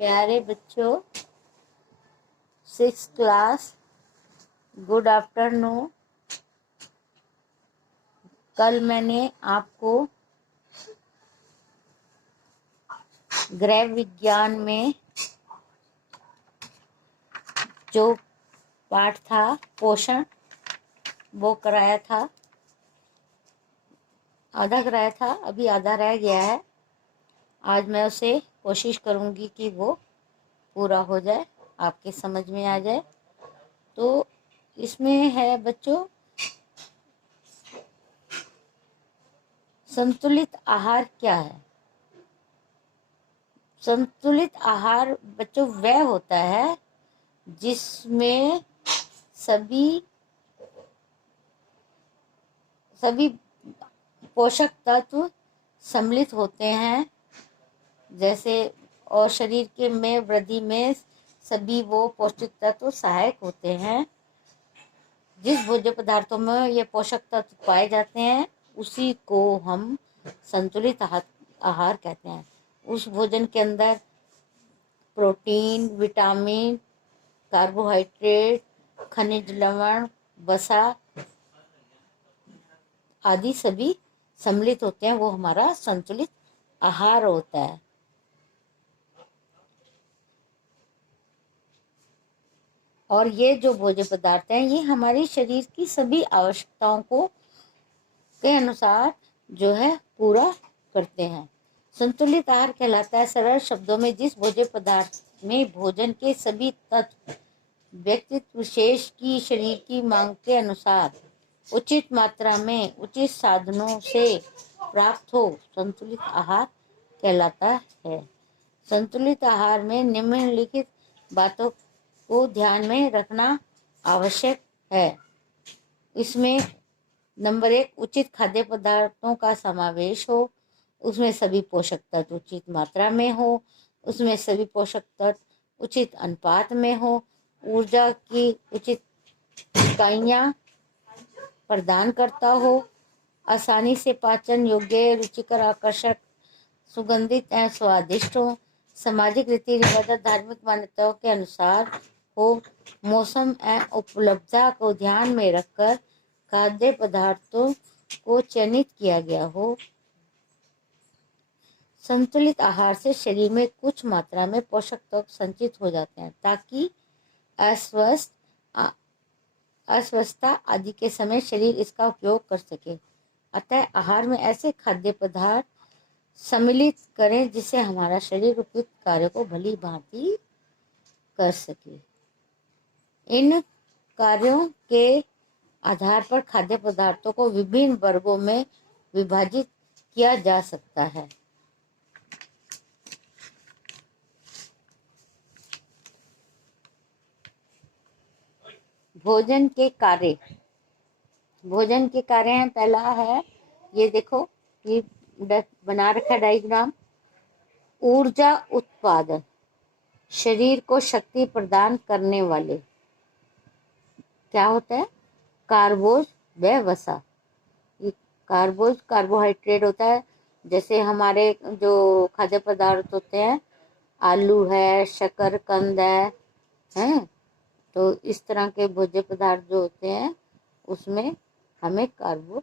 प्यारे बच्चों, 6th class, good afternoon. कल मैंने आपको गृह विज्ञान में जो पाठ था पोषण, वो कराया था। आधा कराया था, अभी आधा रह गया है। आज मैं उसे कोशिश करूँगी कि वो पूरा हो जाए, आपके समझ में आ जाए। तो इसमें है बच्चों, संतुलित आहार क्या है। संतुलित आहार बच्चों वह होता है जिसमें सभी पोषक तत्व सम्मिलित होते हैं, जैसे और शरीर के में वृद्धि में सभी वो पौष्टिक तत्व सहायक होते हैं। जिस भोज्य पदार्थों में ये पोषक तत्व पाए जाते हैं उसी को हम संतुलित आहार कहते हैं। उस भोजन के अंदर प्रोटीन, विटामिन, कार्बोहाइड्रेट, खनिज लवण, वसा आदि सभी सम्मिलित होते हैं, वो हमारा संतुलित आहार होता है। और ये जो भोज्य पदार्थ हैं ये हमारे शरीर की सभी आवश्यकताओं को के अनुसार जो है पूरा करते हैं। संतुलित आहार कहलाता है सरल शब्दों में जिस भोज्य पदार्थ में भोजन के सभी तत्व व्यक्तित्व विशेष की शरीर की मांग के अनुसार उचित मात्रा में उचित साधनों से प्राप्त हो, संतुलित आहार कहलाता है। संतुलित आहार में निम्नलिखित बातों को ध्यान में रखना आवश्यक है। इसमें नंबर 1, उचित खाद्य पदार्थों का समावेश हो, उसमें सभी पोषक तत्व उचित मात्रा में हो, उसमें सभी पोषक तत्व उचित अनुपात में हो, ऊर्जा की उचित इकाइयाँ प्रदान करता हो, आसानी से पाचन योग्य, रुचिकर, आकर्षक, सुगंधित एवं स्वादिष्ट हो, सामाजिक रीति रिवाज, धार्मिक मान्यताओं के अनुसार हो, मौसम एवं उपलब्धता को ध्यान में रखकर खाद्य पदार्थों को चयनित किया गया हो। संतुलित आहार से शरीर में कुछ मात्रा में पोषक तत्व संचित हो जाते हैं ताकि अस्वस्थता आदि के समय शरीर इसका उपयोग कर सके। अतः आहार में ऐसे खाद्य पदार्थ सम्मिलित करें जिससे हमारा शरीर उपयुक्त कार्य को भली भांति कर सके। इन कार्यों के आधार पर खाद्य पदार्थों को विभिन्न वर्गों में विभाजित किया जा सकता है। भोजन के कार्य हैं। पहला है, ये देखो, ये बना रखा डायग्राम। ऊर्जा उत्पादन, शरीर को शक्ति प्रदान करने वाले क्या होता है? कार्बोज व वसा। कार्बोज कार्बोहाइड्रेट होता है, जैसे हमारे जो खाद्य पदार्थ होते हैं, आलू है, शकरकंद है, तो इस तरह के भोज्य पदार्थ जो होते हैं उसमें हमें कार्बो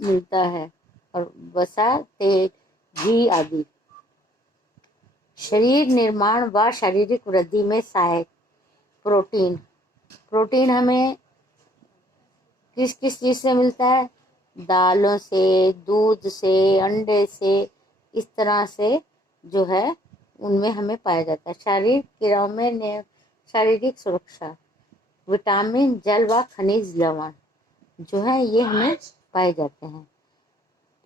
मिलता है, और वसा, तेल, घी आदि। शरीर निर्माण व शारीरिक वृद्धि में सहायक प्रोटीन हमें किस किस चीज़ से मिलता है? दालों से, दूध से, अंडे से, इस तरह से जो है उनमें हमें पाया जाता है। शारीरिक क्रियाओं में शारीरिक सुरक्षा, विटामिन, जल व खनिज लवण जो है ये हमें पाए जाते हैं।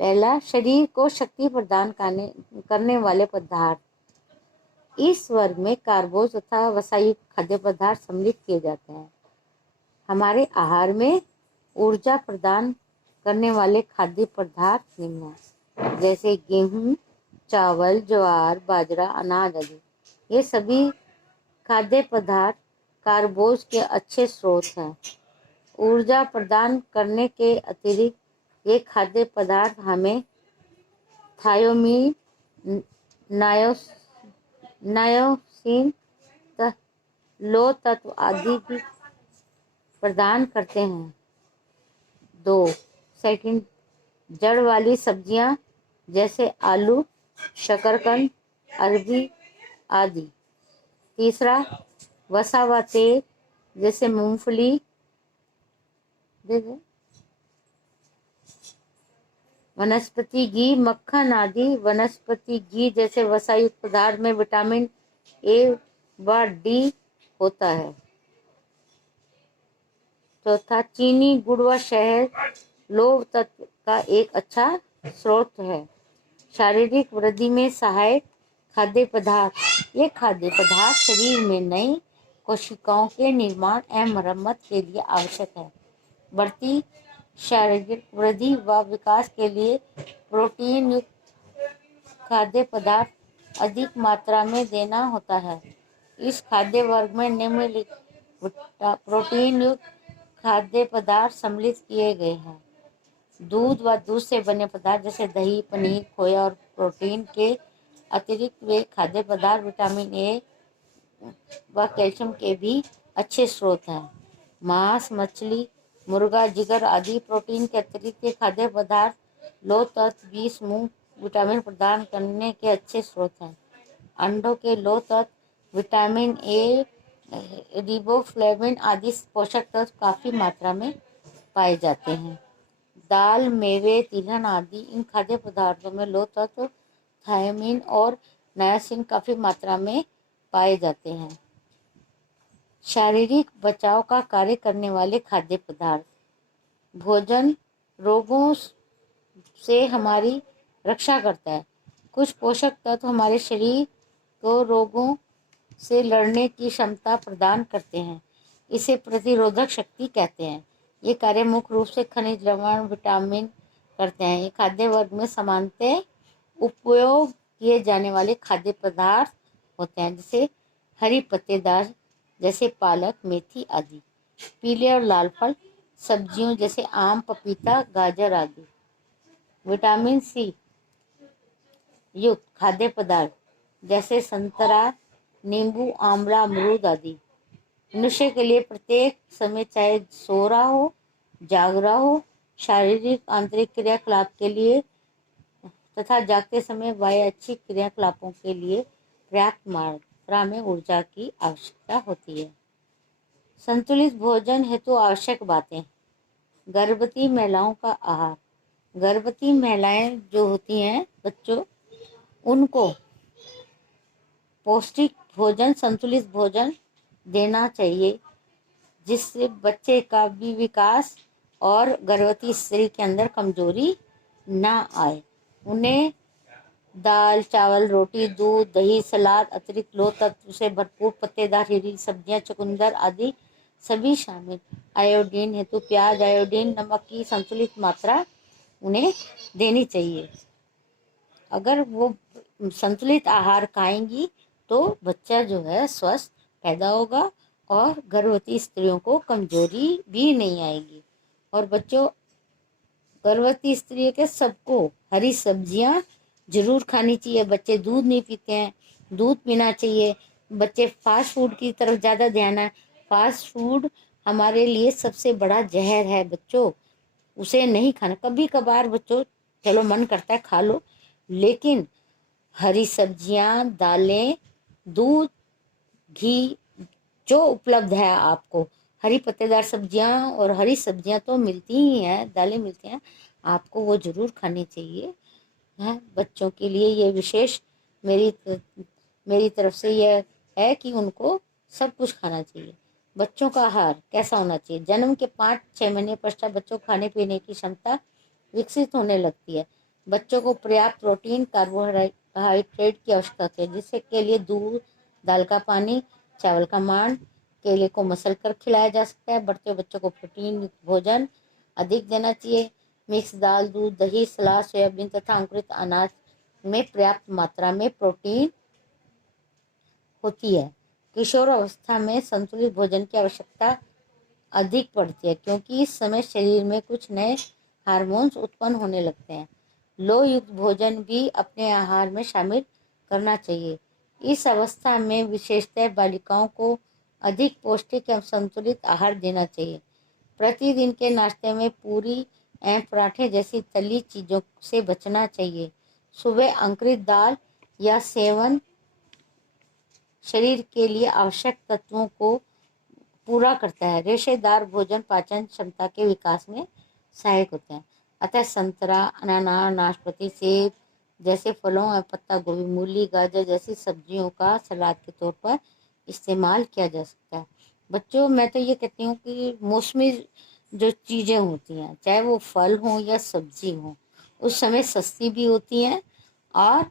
पहला, शरीर को शक्ति प्रदान करने वाले पदार्थ। इस वर्ग में कार्बोज तथा वसायुक्त खाद्य पदार्थ सम्मिलित किए जाते हैं। हमारे आहार में ऊर्जा प्रदान करने वाले खाद्य पदार्थ निम्न हैं, जैसे गेहूं, चावल, ज्वार, बाजरा, अनाज आदि। ये सभी खाद्य पदार्थ कार्बोज के अच्छे स्रोत हैं। ऊर्जा प्रदान करने के अतिरिक्त ये खाद्य पदार्थ हमें थायोमीन, नायोसिन, लौह तत्व आदि भी प्रदान करते हैं। 2. सेकंड, जड़ वाली सब्जियां जैसे आलू, शकरकंद, अरबी आदि। तीसरा, वसा व तेल जैसे मूंगफली, वनस्पति घी, मक्खन आदि। वनस्पति घी जैसे वसायुक्त पदार्थ में विटामिन ए व डी होता है। चौथा, चीनी, गुड़ व शहद लौह तत्व का एक अच्छा स्रोत है। शारीरिक वृद्धि में सहायक खाद्य पदार्थ। ये खाद्य पदार्थ शरीर में नई कोशिकाओं के निर्माण एवं मरम्मत के लिए आवश्यक है। बढ़ती शारीरिक वृद्धि व विकास के लिए प्रोटीन युक्त खाद्य पदार्थ अधिक मात्रा में देना होता है। इस खाद्य वर्ग में निम्नलिखित प्रोटीन युक्त खाद्य पदार्थ सम्मिलित किए गए हैं। दूध व दूध से बने पदार्थ जैसे दही, पनीर, खोया और प्रोटीन के अतिरिक्त वे खाद्य पदार्थ विटामिन ए व कैल्शियम के भी अच्छे स्रोत हैं। मांस, मछली, मुर्गा, जिगर आदि प्रोटीन के अतिरिक्त खाद्य पदार्थ लौह तत्व, बीज, मूंग विटामिन प्रदान करने के अच्छे स्रोत हैं। अंडों के लौह तत्व, विटामिन ए, रिबोफ्लेविन आदि पोषक तत्व काफ़ी मात्रा में पाए जाते हैं। दाल, मेवे, तिलहन आदि इन खाद्य पदार्थों में लौह तत्व, थायमीन और नायासिन काफ़ी मात्रा में पाए जाते हैं। शारीरिक बचाव का कार्य करने वाले खाद्य पदार्थ। भोजन रोगों से हमारी रक्षा करता है। कुछ पोषक तत्व हमारे शरीर को रोगों से लड़ने की क्षमता प्रदान करते हैं। इसे प्रतिरोधक शक्ति कहते हैं। ये कार्य मुख्य रूप से खनिज, लवण, विटामिन करते हैं। ये खाद्य वर्ग में सामान्यतः उपयोग किए जाने वाले खाद्य पदार्थ होते हैं, जैसे हरी पत्तेदार जैसे पालक, मेथी आदि। पीले और लाल फल, सब्जियों जैसे आम, पपीता, गाजर आदि। विटामिन सी युक्त खाद्य पदार्थ जैसे संतरा, नींबू, आंवला, अमरूद आदि। मनुष्य के लिए प्रत्येक समय, चाहे सो रहा हो, जाग रहा हो, शारीरिक आंतरिक क्रियाकलाप के लिए तथा जागते समय वाह्य क्रियाकलापों के लिए पर्याप्त मात्रा में ऊर्जा की आवश्यकता होती है। संतुलित भोजन हेतु आवश्यक बातें। गर्भवती महिलाओं का आहार। गर्भवती महिलाएं जो होती हैं बच्चों, उनको पौष्टिक भोजन, संतुलित भोजन देना चाहिए, जिससे बच्चे का भी विकास और गर्भवती स्त्री के अंदर कमजोरी ना आए। उन्हें दाल, चावल, रोटी, दूध, दही, सलाद, अतिरिक्त लौह तत्व से भरपूर पत्तेदार हरी सब्जियां, चुकंदर आदि सभी शामिल। आयोडीन हेतु प्याज, आयोडीन, नमक की संतुलित मात्रा उन्हें देनी चाहिए। अगर वो संतुलित आहार खाएंगी तो बच्चा जो है स्वस्थ पैदा होगा और गर्भवती स्त्रियों को कमजोरी भी नहीं आएगी। और बच्चों, गर्भवती स्त्रियों के सबको हरी सब्जियां जरूर खानी चाहिए। बच्चे दूध नहीं पीते हैं, दूध पीना चाहिए। बच्चे फास्ट फूड की तरफ ज़्यादा ध्यान है। फास्ट फूड हमारे लिए सबसे बड़ा जहर है बच्चों, उसे नहीं खाना। कभी कभार बच्चों चलो मन करता है खा लो, लेकिन हरी सब्जियां, दालें, दूध, घी जो उपलब्ध है आपको, हरी पत्तेदार सब्जियां और हरी सब्जियां तो मिलती ही हैं, दालें मिलती हैं, आपको वो ज़रूर खानी चाहिए। हैं बच्चों के लिए ये विशेष मेरी तरफ से यह है कि उनको सब कुछ खाना चाहिए। बच्चों का आहार कैसा होना चाहिए। जन्म के 5-6 महीने पश्चात बच्चों को खाने पीने की क्षमता विकसित होने लगती है। बच्चों को पर्याप्त प्रोटीन, कार्बोहाइड्रेट की आवश्यकता होती है, जिससे के लिए दूध, दाल का पानी, चावल का मांड, केले को मसल कर खिलाया जा सकता है। बढ़ते बच्चों को प्रोटीन भोजन अधिक देना चाहिए। मिक्स दाल, दूध, दही, सलाद, सोयाबीन तथा अंकुरित अनाज में पर्याप्त मात्रा में प्रोटीन होती है। किशोर अवस्था में संतुलित भोजन की आवश्यकता अधिक पड़ती है, क्योंकि इस समय शरीर में कुछ नए हार्मोन्स उत्पन्न होने लगते हैं। लोह युक्त भोजन भी अपने आहार में शामिल करना चाहिए। इस अवस्था में विशेषतः बालिकाओं को अधिक पौष्टिक एवं संतुलित आहार देना चाहिए। प्रतिदिन के नाश्ते में पूरी एवं पराठे जैसी तली चीजों से बचना चाहिए। सुबह अंकुरित दाल या सेवन शरीर के लिए आवश्यक तत्वों को पूरा करता है। रेशेदार भोजन पाचन क्षमता के विकास में सहायक होते हैं। अतः संतरा, अनानास, नाशपाती, सेब जैसे फलों और पत्ता गोभी, मूली, गाजर जैसी सब्जियों का सलाद के तौर पर इस्तेमाल किया जा सकता है। बच्चों, मैं तो ये कहती हूँ कि मौसमी जो चीज़ें होती हैं, चाहे वो फल हों या सब्जी हों, उस समय सस्ती भी होती हैं और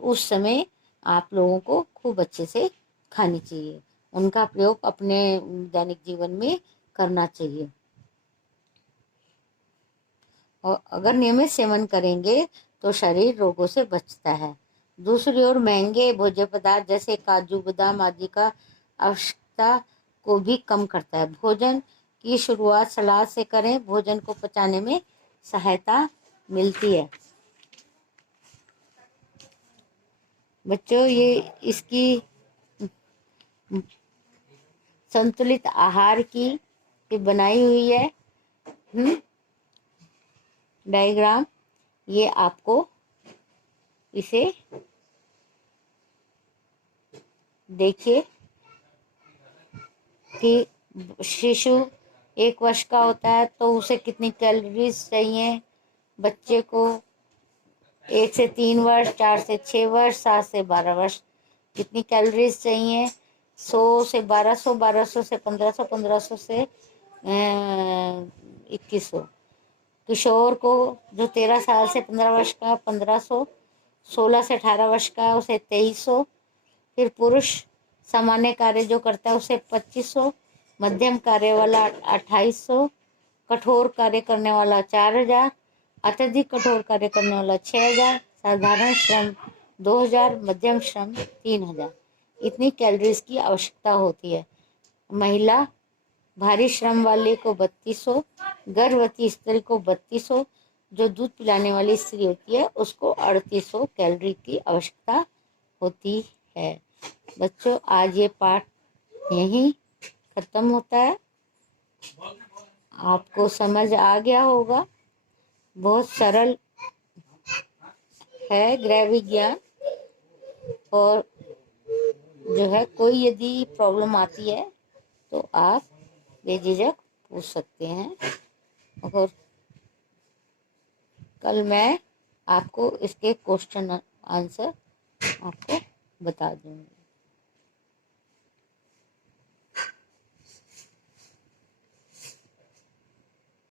उस समय आप लोगों को खूब अच्छे से खानी चाहिए। उनका प्रयोग अपने दैनिक जीवन में करना चाहिए और अगर नियमित सेवन करेंगे तो शरीर रोगों से बचता है। दूसरी ओर महंगे भोज्य पदार्थ जैसे काजू, बादाम आदि का आवश्यकता को भी कम करता है। भोजन की शुरुआत सलाद से करें, भोजन को पचाने में सहायता मिलती है। बच्चों, ये इसकी संतुलित आहार की बनाई हुई है डायग्राम। ये आपको इसे देखिए कि शिशु 1 वर्ष का होता है तो उसे कितनी कैलोरीज चाहिए, बच्चे को 1 से 3 वर्ष, 4 से 6 वर्ष, 7 से 12 वर्ष कितनी कैलोरीज चाहिए। 100 से 1200, 1200 से 1500, 1500 से 2100। किशोर को जो 13 साल से 15 वर्ष का 1500, 16 से 18 वर्ष का उसे 2300। फिर पुरुष सामान्य कार्य जो करता है उसे 2500, मध्यम कार्य वाला 2800, कठोर कार्य करने वाला 4000, अत्यधिक कठोर कार्य करने वाला 6000, साधारण श्रम 2000, मध्यम श्रम 3000। इतनी कैलोरीज की आवश्यकता होती है। महिला भारी श्रम वाले को 3200, गर्भवती स्त्री को 3200, जो दूध पिलाने वाली स्त्री होती है उसको 3800 कैलोरी की आवश्यकता होती है। बच्चों, आज ये पाठ यहीं खत्म होता है। आपको समझ आ गया होगा। बहुत सरल है गृह विज्ञान। और जो है, कोई यदि प्रॉब्लम आती है तो आप बेझिझक पूछ सकते हैं और कल मैं आपको इसके क्वेश्चन आंसर आपको बता दूंगी।